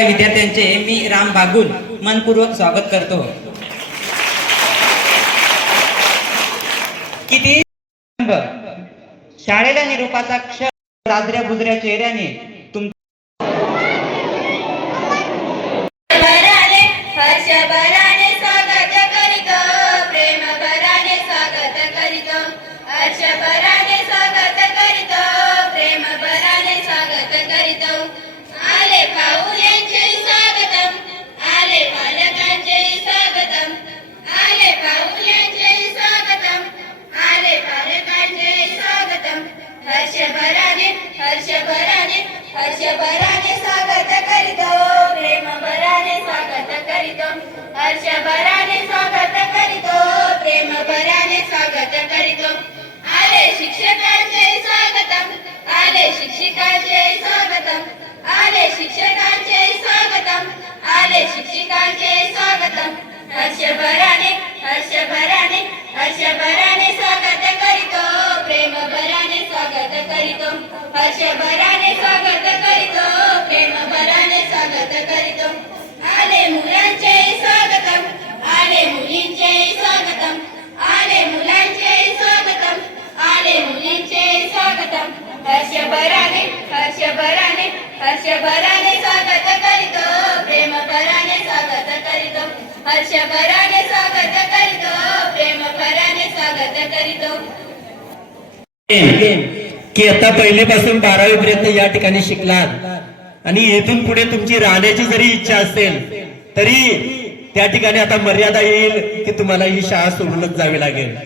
बारावीच्या विद्यार्थ्यांचे मी राम बागुल मनपूर्वक स्वागत करतो। किती शाळेला निरोपाचा क्षण साजऱ्या बुजऱ्या चेहऱ्याने हर्षभराने स्वागत करीतो, प्रेमभराने स्वागत करीतो, हर्षभराने स्वागत करीतो, प्रेमभराने स्वागत करीतो। आले शिक्षकांचे स्वागतम, आले शिक्षिकांचे स्वागतम, आले शिक्षकांचे स्वागतम, आले शिक्षिकांचे स्वागतम। हर्षभराने हर्षभराने हर्षभराने स्वागत करीतो, प्रेमभराने स्वागत करीतो, हर्षभराने स्वागत करीतो, प्रेमभराने स्वागत करीतो। आले मुलांचे स्वागतम, आले मुलींचे स्वागतम, आले मुलांचे स्वागतम, आले मुलींचे स्वागतम। हर्षभराने हर्षभराने हर्षभराने स्वागत करीतो, प्रेमभराने स्वागत करीतो, हर्षभराने स्वागत करीतो, प्रेमभराने स्वागत करीतो। की आता पहिलेपासून 12वी पर्यंत या ठिकाणी शिकलात आणि येथून पुढे तुमची राहण्याची जरी इच्छा असेल तरी त्या ठिकाणी आता मर्यादा येईल की तुम्हाला ही शाळा सोडूनच जावी लागेल।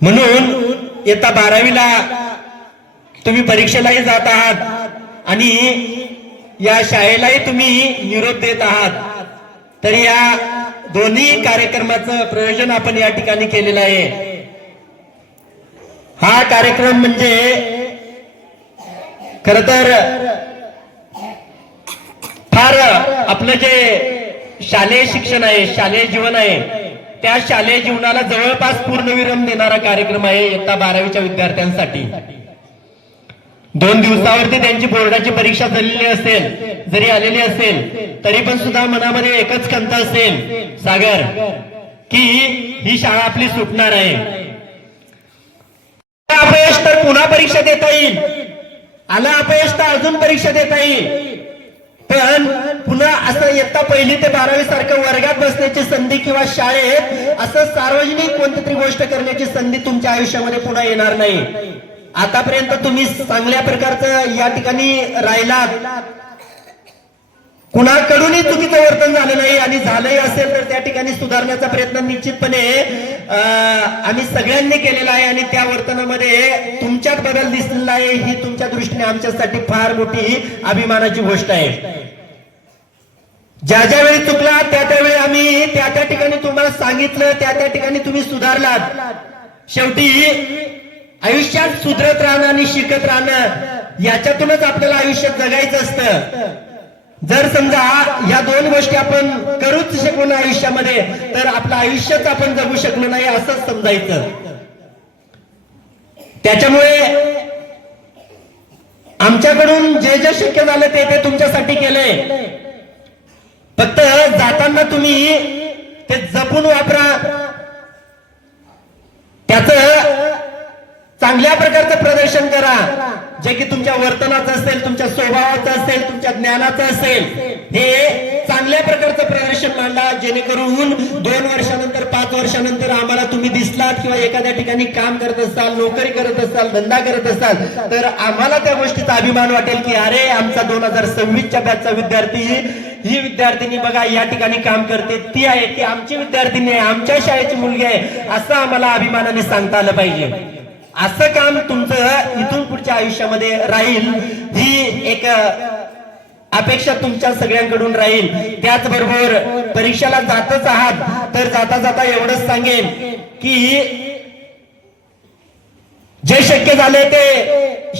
म्हणून येता 12वीला तुम्ही परीक्षेलाही जात आहात आणि या शाळेलाही तुम्ही निरोप देत आहात, तर या दोन्ही कार्यक्रमाचं प्रयोजन आपण या ठिकाणी केलेलं आहे। हा कार्यक्रम म्हणजे खर तर फार आपलं जे शालेय शिक्षण आहे, शालेय जीवन आहे, त्या शालेय जीवनाला जवळपास पूर्णविराम देणारा कार्यक्रम आहे इयत्ता 12वीच्या विद्यार्थ्यांसाठी। 2 दिवसावरती त्यांची बोर्डाची परीक्षा झालेली असेल, जरी आलेली असेल तरी पण सुद्धा मनामध्ये एकच खंत असेल सागर की ही शाळा आपली सुटणार आहे। अपयश तर पुन्हा परीक्षा देता येईल, आला अपयश तर अजून परीक्षा देता येईल, पण पुन्हा असं इयत्ता 1ली ते 12वी सारखं वर्गात बसण्याची संधी किंवा शाळेत असं सार्वजनिक कोणती तरी गोष्ट करण्याची संधी तुमच्या आयुष्यामध्ये पुन्हा येणार नाही। आतापर्यंत तुम्ही चांगल्या प्रकारचं या ठिकाणी राहिलात, कुणाकडूनही चुकीचं वर्तन झालं नाही आणि झालंही असेल तर त्या ठिकाणी सुधारण्याचा प्रयत्न निश्चितपणे आम्ही सगळ्यांनी केलेला आहे आणि त्या वर्तनामध्ये तुमच्यात बदल दिसलेला आहे, ही तुमच्या दृष्टीने आमच्यासाठी फार मोठी अभिमानाची गोष्ट आहे। ज्या ज्या वेळी चुकला त्या त्यावेळी आम्ही त्या त्या ठिकाणी तुम्हाला सांगितलं, त्या त्या ठिकाणी तुम्ही सुधारलात। शेवटी आयुष्यात सुधरत राहणं आणि शिकत राहणं याच्यातूनच आपल्याला आयुष्यात जगायचं असतं। जर समजा या 2 गोष्टी आपण करूच शकलो ना आयुष्यामध्ये तर आपलं आयुष्यच आपण जगू शकलो नाही असंच समजायचं। त्याच्यामुळे आमच्याकडून जे जे शक्य झालं ते ते तुमच्यासाठी केलंय, फक्त जाताना तुम्ही ते जपून वापरा, त्याचं चांगल्या प्रकारचं प्रदर्शन करा, जे की तुमच्या वर्तनाचं असेल, तुमच्या स्वभावाचं असेल, तुमच्या ज्ञानाचं असेल, हे चांगल्या प्रकारचं प्रदर्शन मांडा, जेणेकरून 2 वर्षानंतर 5 वर्षानंतर आम्हाला तुम्ही दिसलात किंवा एखाद्या ठिकाणी काम करत असाल, नोकरी करत असाल, धंदा करत असाल तर आम्हाला त्या गोष्टीचा अभिमान वाटेल की अरे आमचा 2026च्या बॅचचा विद्यार्थी, ही विद्यार्थिनी बघा या ठिकाणी काम करते, ती आहे, ती आमची विद्यार्थिनी आहे, आमच्या शाळेची मुलगी आहे, असं आम्हाला अभिमानाने सांगता आलं पाहिजे। असं काम तुमचं इथून पुढच्या आयुष्यामध्ये राहील, ही एक अपेक्षा तुमच्या सगळ्यांकडून राहील। त्याचबरोबर परीक्षेला जातच आहात तर जाता जाता एवढंच सांगेन की जे शक्य झाले ते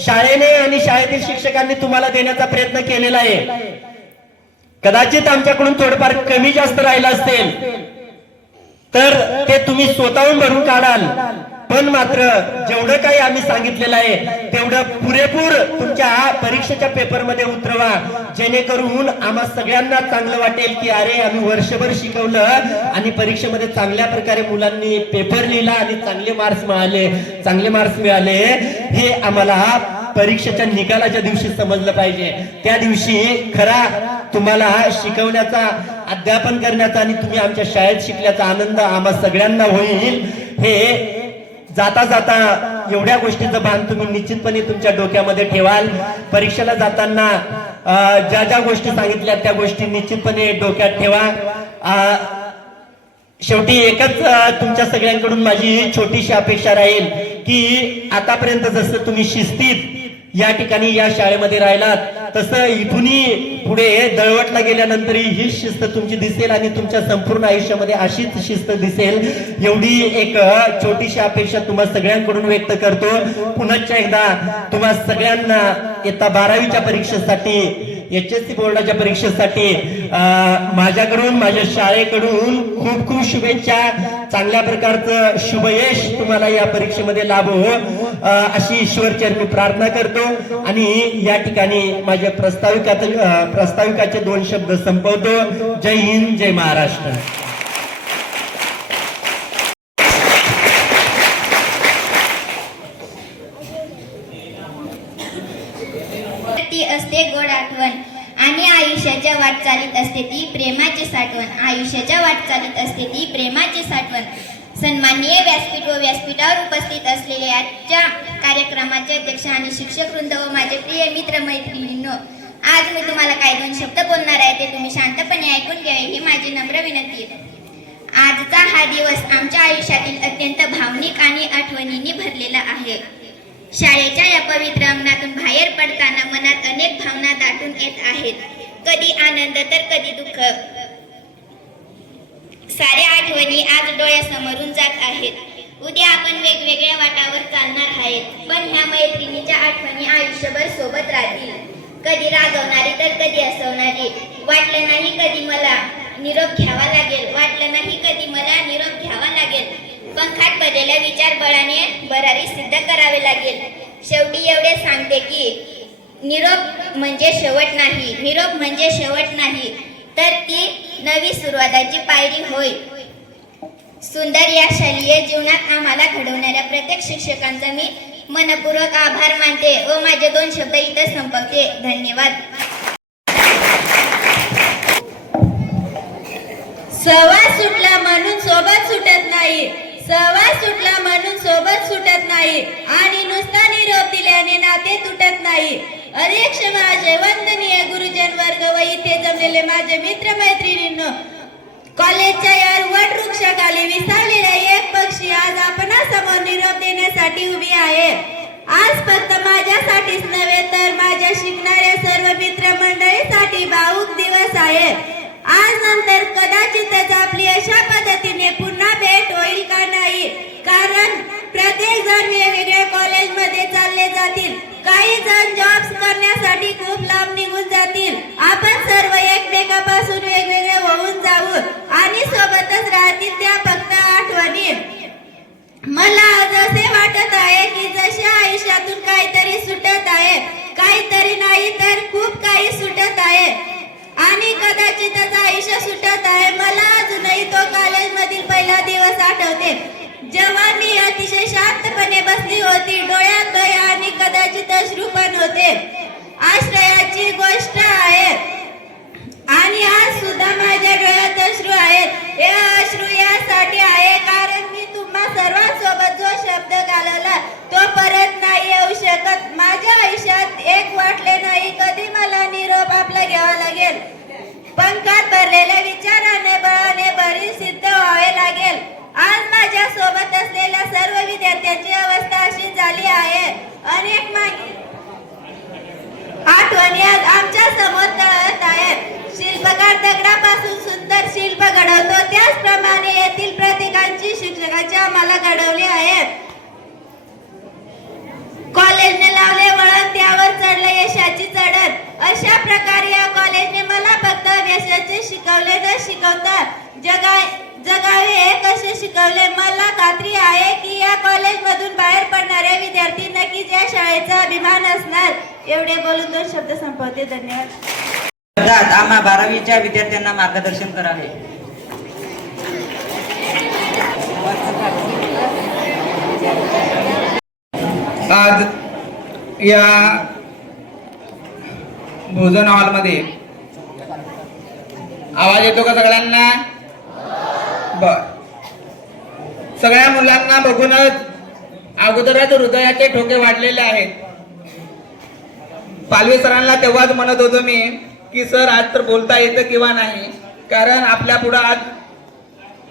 शाळेने आणि शाळेतील शिक्षकांनी तुम्हाला देण्याचा प्रयत्न केलेला आहे। कदाचित आमच्याकडून थोडंफार कमी जास्त राहिलं असेल तर ते तुम्ही स्वतःहून भरून काढाल, पण मात्र जेवढं काही आम्ही सांगितलेलं आहे तेवढं पुरेपूर तुमच्या परीक्षेच्या पेपरमध्ये उतरवा, जेणेकरून आम्हा सगळ्यांना चांगलं वाटेल की अरे आम्ही वर्षभर शिकवलं आणि परीक्षेमध्ये चांगल्या प्रकारे मुलांनी पेपर लिहिला आणि चांगले मार्क्स मिळाले हे आम्हाला परीक्षेच्या निकालाच्या दिवशी समजलं पाहिजे। त्या दिवशी खरा तुम्हाला शिकवण्याचा, अध्यापन करण्याचा आणि तुम्ही आमच्या शाळेत शिकल्याचा आनंद आम्हा सगळ्यांना होईल। हे जाता जाता एवढ्या गोष्टीचं भान तुम्ही निश्चितपणे तुमच्या डोक्यामध्ये ठेवाल। परीक्षेला जाताना ज्या ज्या गोष्टी सांगितल्या त्या गोष्टी निश्चितपणे डोक्यात ठेवा। शेवटी एकच तुमच्या सगळ्यांकडून माझी छोटीशी अपेक्षा राहील की आतापर्यंत जसं तुम्ही शिस्तीत या ठिकाणी या शाळेमध्ये राहिलात तसं इथूनही पुढे दळवटला गेल्यानंतर ही शिस्त तुमची दिसेल आणि तुमच्या संपूर्ण आयुष्यामध्ये अशीच शिस्त दिसेल, एवढी एक छोटीशी अपेक्षा तुम्हा सगळ्यांकडून व्यक्त करतो। पुन्हा एकदा तुम्हा सगळ्यांना इयत्ता 12वीच्या परीक्षेसाठी, HSC बोर्डाच्या परीक्षेसाठी माझ्याकडून, माझ्या शाळेकडून खूप खूप शुभेच्छा। चांगल्या प्रकारचं शुभयश तुम्हाला या परीक्षेमध्ये लाभो अशी ईश्वरचरणी प्रार्थना करतो आणि या ठिकाणी माझ्या प्रस्ताविकाचे 2 शब्द संपवतो। जय हिंद, जय महाराष्ट्र। असते गोड आठवण आणि आयुष्याच्या वाटचालीत असते ती प्रेमाची साठवण। आयुष्याच्या वाटचालीत असते ती प्रेमाची साठवण। सन्माननीय व्यासपीठ व व्यासपीठावर उपस्थित असलेले आजच्या कार्यक्रमाचे अध्यक्ष आणि शिक्षक वृंद व माझे प्रिय मित्र मैत्रिणींनो, आज मी तुम्हाला काही 2 शब्द बोलणार आहे, ते तुम्ही शांतपणे ऐकून घ्यावे ही माझी नम्र विनंती आहे। आजचा हा दिवस आमच्या आयुष्यातील अत्यंत भावनिक आणि आठवणींनी भरलेला आहे। शाळेच्या या पवित्र अंगणातून बाहेर पडताना मनात अनेक भावना दाटून येत आहेत, कधी आनंद तर कधी दुःख। साऱ्या आठवणी आज डोळ्यासमोरून जात आहेत। उद्या आपण वेगवेगळ्या वाटावर चालणार आहेत, पण ह्या मैत्रिणीच्या आठवणी आयुष्यभर सोबत राहतील, कधी रागवणारी तर कधी हसवणारी। वाटलं नाही कधी मला निरोप घ्यावा लागेल, वाटलं नाही कधी मला निरोप घ्यावा लागेल, पंखात पडलेल्या विचारबळाने भरारी सिद्ध करावे लागेल। शेवटी एवढे सांगते की निरोप म्हणजे शेवट नाही, निरोप म्हणजे शेवट नाही, तर ती नवी सुरुवाताची पायरी होय। सुंदर या शालेय जीवनात आम्हाला घडवणाऱ्या प्रत्येक शिक्षकांचा मी मनपूर्वक आभार मानते व माझे 2 शब्द इथे संपवते। धन्यवाद। सहवास सुटला म्हणून सोबत सुटत नाही, सहवास सुटला म्हणून सोबत सुटत नाही आणि नुसता निरोप दिल्याने नाते तुटत नाही। अध्यक्ष माझे वंदनीय गुरुजन वर्ग व इथे जमलेले माझे मित्र मैत्रिणींनो, कॉलेजच्या या वटवृक्षाखाली विसावलेला एक पक्षी आज आपणासमोर निरोप देण्यासाठी उभी आहे। आज फक्त माझ्यासाठीच नव्हे तर माझ्या शिकणाऱ्या सर्व मित्रमंडळीसाठी भावुक दिवस आहे। आज नंतर कदाचितच आपली अशा पद्धतीने पुन्हा भेट होईल का नाही, कारण प्रत्येक जण वेगवेगळ्या कॉलेजमध्ये चालले जातील, काही जण जॉब्स करण्यासाठी खूप लांब निघून जातील। आपण सर्व एकमेकापासून वेगवेगळे होऊन जाऊ आणि सोबतच राहतील त्या फक्त आठवणी। मला आज असे वाटत आहे की जसे आयुष्यातून काहीतरी सुटत आहे, काहीतरी नाही तर खूप काही सुटत आहे आणि कदाचितच आयुष्य सुटत आहे। मला अजूनही तो कॉलेजमधील पहिला दिवस आठवते, जेव्हा मी अतिशय शांतपणे बसली होती, डोळ्यात भय आणि कदाचित अश्रू पण होते। आश्रयाची गोष्ट आहे आणि आज सुद्धा माझ्या डोळ्यात अश्रू आहेत। हे अश्रू यासाठी आहे कारण मी तुम्हा सर्वांसोबत जो शब्द घालवला तो परत नाही येऊ शकत। माझ्या आयुष्यात एक वाटले नाही कधी मला निरोप आपला घ्यावा लागेल, पंखात भरलेल्या विचाराने बळाने भरीव सिद्ध व्हावे लागेल। आज माझ्या सोबत असलेल्या सर्व विद्यार्थ्यांची अवस्था अशी झाली आहे, अनेक आठवणी आज आमच्या समोर तळत आहेत। शिल्पकार दगडापासून सुंदर शिल्प घडवतो, त्याचप्रमाणे येथील प्रत्येकांची शिक्षकांची आम्हाला घडवले आहे। कॉलेजने लावले वळण, त्यावर चढलं यशाची चढत। अशा प्रकारे या कॉलेजने मला फक्त यशाचे शिकवले न शिकवता जगावे हे कसे शिकवले. मला खात्री आहे की या कॉलेजमधून बाहेर पडणारे विद्यार्थी नक्कीच या शाळेचा अभिमान असणार. एवढे बोलून 2 शब्द संपवते. धन्यवाद. स्पर्धात आम्हा 12वीच्या विद्यार्थ्यांना मार्गदर्शन करावे. आज या भोजन हॉलमध्ये आवाज येतो का सगळ्यांना? बर. सगळ्या मुलांना बघूनच अगोदरच हृदयाचे ठोके वाढलेले आहेत. पालवे सरांना तेव्हाच म्हणत होतो मी की सर आज तर बोलता येतं किंवा नाही, कारण आपल्या पुढे आज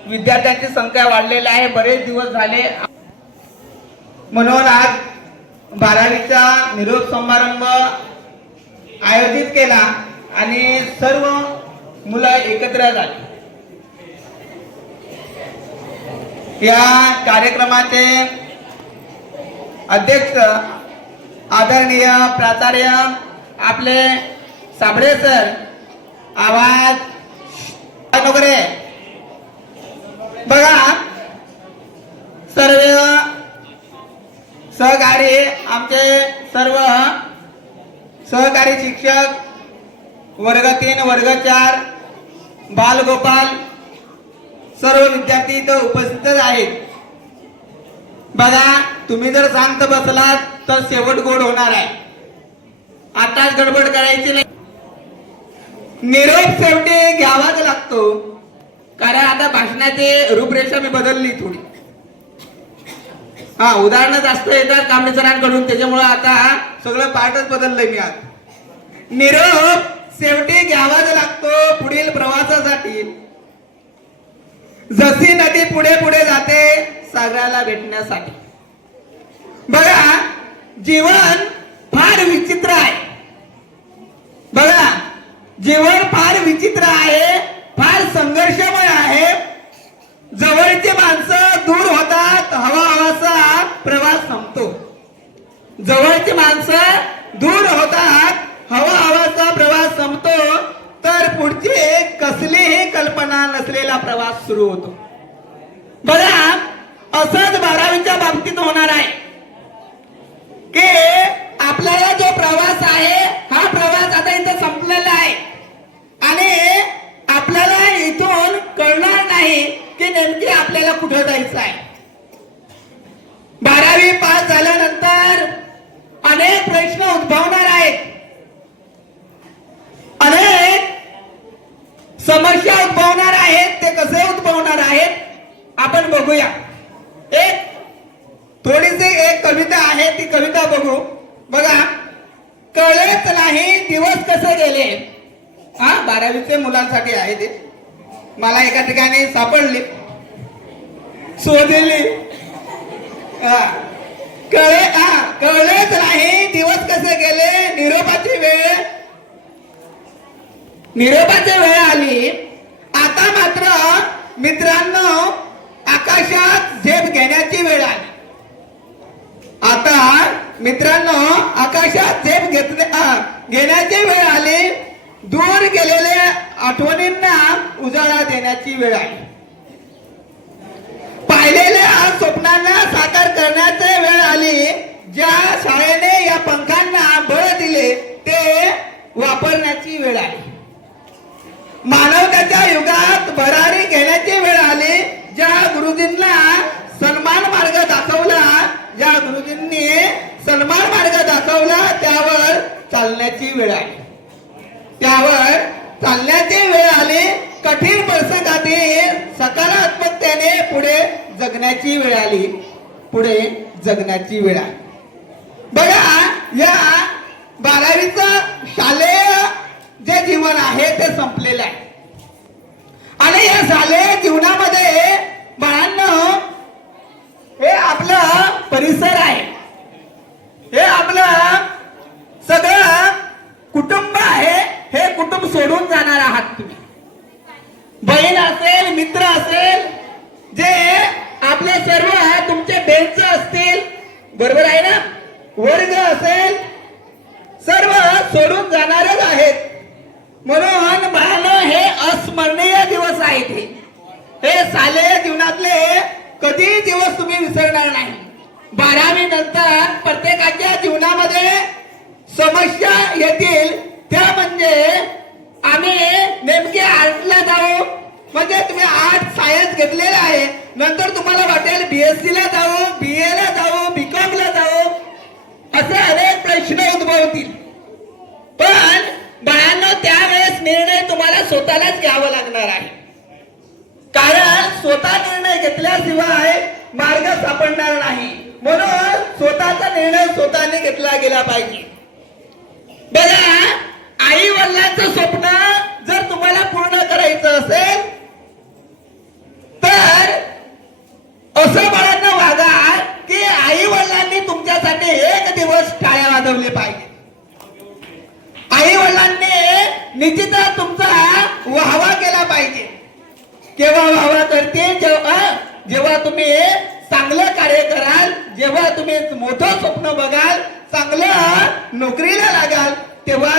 विद्यार्थ्यांची संख्या वाढलेली आहे. बरेच दिवस झाले म्हणून आज 12वीचा निरोप समारंभ आयोजित केला आणि सर्व मुलं एकत्र झाली. या कार्यक्रमाचे अध्यक्ष आदरणीय प्राचार्य आपले साबळे सर. आवाज वगैरे बघा. सर्व सहकारी आमचे सर्व सहकारी शिक्षक वर्ग 3 वर्ग 4 बालगोपाल सर्व विद्यार्थी इथं उपस्थित आहेत. बघा, तुम्ही जर शांत बसलात तर शेवट गोड होणार आहे. आताच गडबड करायची नाही. निरोप शेवटी घ्यावाच लागतो, कारण आता भाषणाची रूपरेषा मी बदलली थोडी. उदाहरणं जास्त येतात कांबळे सरांकडून, त्याच्यामुळे आता सगळं पार्टच बदललंय मी. आज निरोप शेवटी घ्यावाच लागतो पुढील प्रवासासाठी. जशी नदी पुढे पुढे जाते सागराला भेटण्यासाठी. बघा, जीवन फार विचित्र आहे. बघा, जीवन फार विचित्र आहे, फार संघर्षमय आहे. जवळची माणसं दूर होतात, हवा हवाचा प्रवास संपतो. जवळची माणसं दूर होतात, हवा हवाचा प्रवास संपतो, तर पुढची कसलीही कल्पना नसलेला प्रवास सुरू होतो. बघा, असंच 12वीच्या बाबतीत होणार आहे की आपल्याला जो प्रवास आहे हा प्रवास आता इथं संपलेला आहे आणि आपल्याला इथून कळणार नाही की नेमकी आपल्याला कुठं जायचं आहे. 12वी पास झाल्यानंतर अनेक प्रश्न उद्भवणार आहेत, अनेक समस्या उद्भवणार आहेत. ते कसे उद्भवणार आहेत आपण बघूया. एक थोडीशी एक कविता आहे, ती कविता बघू. बघा, कळेच नाही दिवस कसे गेले. 12वीचे मुलांसाठी आहे ते. मला एका ठिकाणी सापडली, शोधली. कळेच नाही दिवस कसे गेले. निरोपाची वेळ आली. आता मात्र मित्रांनो आकाशात झेप घेण्याची वेळ आली. आता मित्रांनो आकाशात झेप घेण्याची वेळ आली. दूर गेलेल्या आठवणींना उजाळा देण्याची वेळ आली. पाहिलेल्या स्वप्नांना साकार करण्याची वेळ आली. ज्या शाळेने या पंखांना बळ दिले ते वापरण्याची वेळ आली. मानवतेच्या युगात भरारी घेण्याची वेळ आली. ज्या गुरुजींना सन्मान मार्ग दाखवला, ज्या गुरुजींनी सन्मान मार्ग दाखवला त्यावर चालण्याची वेळ आली. त्यावर चालण्याची वेळ आली. कठीण प्रसंगातील सकारात्मकतेने पुढे जगण्याची वेळ आली. पुढे जगण्याची वेळ आली. बघा, या 12वीचं शालेय जे जीवन आहे ते संपलेलं आहे आणि या शालेय जीवनामध्ये बाळांनो हे आपलं परिसर आहे, हे आपलं सगळं कुटुंब आहे. हे कुटुंब सोडून जाणार आहात तुम्ही. बहीण असेल, मित्र असेल, जे आपले सर्व तुमचे बेंच असतील, बरोबर आहे ना, वर्ग असेल, सर्व सोडून जाणारच आहेत. म्हणून बाळांनो हे अस्मरणीय दिवस आहेत. हे शालेय जीवनातले कधी दिवस तुम्ही विसरणार नाही. 12वी नंतर प्रत्येकाच्या जीवनामध्ये समस्या येतील. त्या म्हणजे आम्ही नेमके आर्टला जाऊ, म्हणजे तुम्ही आर्ट सायन्स घेतलेलं आहे, नंतर तुम्हाला वाटेल BSc ला जाऊ, BA ला जाऊ, BCom ला जाऊ, असे अनेक प्रश्न उद्भवतील. पण बाळांनो, त्यावेळेस निर्णय तुम्हाला स्वतःलाच घ्यावा लागणार आहे. कारण स्वतः निर्णय घेतल्याशिवाय मार्ग सापडणार नाही. म्हणून स्वतःचा निर्णय स्वतःने घेतला गेला पाहिजे. बघा, आई वडिलांचं स्वप्न जर तुम्हाला पूर्ण करायचं असेल तर असं बाळांना वागा की आई वडिलांनी तुमच्यासाठी एक दिवस टाळ्या वाजवले पाहिजे. आई वडिलांनी निश्चितच तुमचा वाहवा केला पाहिजे. केव्हा वाहवा करते? जेव्हा तुम्ही चांगलं कार्य कराल, जेव्हा तुम्ही मोठं स्वप्न बघाल, चांगलं नोकरीला लागाल, तेव्हा